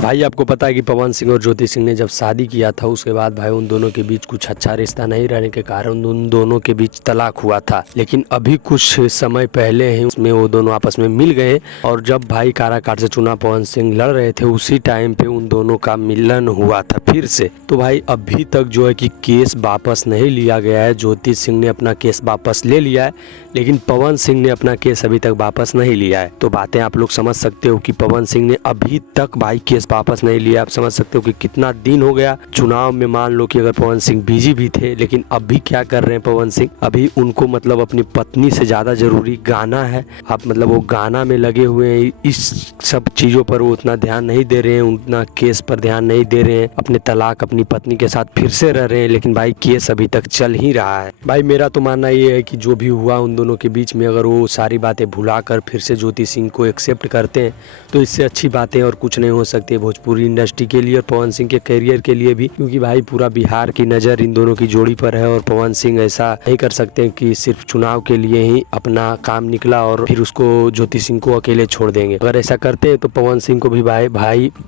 भाई आपको पता है कि पवन सिंह और ज्योति सिंह ने जब शादी किया था उसके बाद भाई उन दोनों के बीच कुछ अच्छा रिश्ता नहीं रहने के कारण उन दोनों के बीच तलाक हुआ था। लेकिन अभी कुछ समय पहले ही उसमें वो दोनों आपस में मिल गए और जब भाई काराकाट से चुनाव पवन सिंह लड़ रहे थे उसी टाइम पे उन दोनों का मिलन हुआ था फिर से। तो भाई अभी तक जो है कि केस वापस नहीं लिया गया है। ज्योति सिंह ने अपना केस वापस ले लिया है लेकिन पवन सिंह ने अपना केस अभी तक वापस नहीं लिया है। तो बातें आप लोग समझ सकते हो कि पवन सिंह ने अभी तक भाई केस वापस नहीं लिया। आप समझ सकते हो कि कितना दिन हो गया। चुनाव में मान लो कि अगर पवन सिंह बिजी भी थे लेकिन अभी क्या कर रहे हैं पवन सिंह, अभी उनको मतलब अपनी पत्नी से ज्यादा जरूरी गाना है। आप मतलब वो गाना में लगे हुए हैं, इस सब चीजों पर वो उतना ध्यान नहीं दे रहे हैं, उतना केस पर ध्यान नहीं दे रहे हैं। अपने तलाक अपनी पत्नी के साथ फिर से रह रहे हैं लेकिन भाई केस अभी तक चल ही रहा है। भाई मेरा तो मानना ये है कि जो भी हुआ उन दोनों के बीच में अगर वो सारी बातें भुलाकर फिर से ज्योति सिंह को एक्सेप्ट करते हैं तो इससे अच्छी बातें और कुछ नहीं हो सकती भोजपुरी इंडस्ट्री के लिए और पवन सिंह के करियर के लिए भी। क्योंकि भाई पूरा बिहार की नज़र इन दोनों की जोड़ी पर है और पवन सिंह ऐसा नहीं कर सकते कि सिर्फ चुनाव के लिए ही अपना काम निकला और फिर उसको ज्योति सिंह को अकेले छोड़ देंगे। अगर ऐसा करते हैं तो पवन सिंह को भी भाई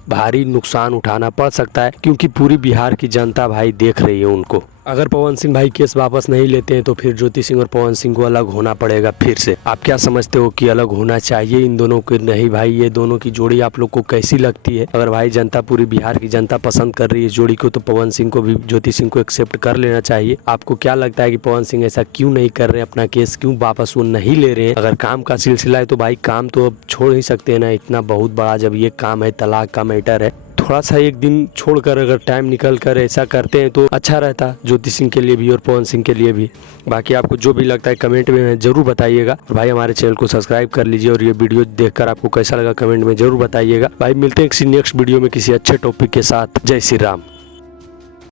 भारी नुकसान उठाना पड़ सकता है क्योंकि पूरी बिहार की जनता भाई देख रही है उनको। अगर पवन सिंह भाई केस वापस नहीं लेते हैं तो फिर ज्योति सिंह और पवन सिंह को अलग होना पड़ेगा फिर से। आप क्या समझते हो कि अलग होना चाहिए इन दोनों को? नहीं भाई, ये दोनों की जोड़ी आप लोग को कैसी लगती है? अगर भाई जनता, पूरी बिहार की जनता पसंद कर रही है जोड़ी को तो पवन सिंह को भी ज्योति सिंह को एक्सेप्ट कर लेना चाहिए। आपको क्या लगता है कि पवन सिंह ऐसा क्यों नहीं कर रहे हैं? अपना केस क्यों वापस वो नहीं ले रहे हैं? अगर काम का सिलसिला है तो भाई काम तो अब छोड़ ही सकते हैं ना, इतना बहुत बड़ा जब ये काम है, तलाक का मैटर है। थोड़ा सा एक दिन छोड़कर अगर टाइम निकल कर ऐसा करते हैं तो अच्छा रहता ज्योति सिंह के लिए भी और पवन सिंह के लिए भी। बाकी आपको जो भी लगता है कमेंट में जरूर बताइएगा। भाई हमारे चैनल को सब्सक्राइब कर लीजिए और ये वीडियो देखकर आपको कैसा लगा कमेंट में जरूर बताइएगा। भाई मिलते हैं किसी नेक्स्ट वीडियो में किसी अच्छे टॉपिक के साथ। जय श्री राम।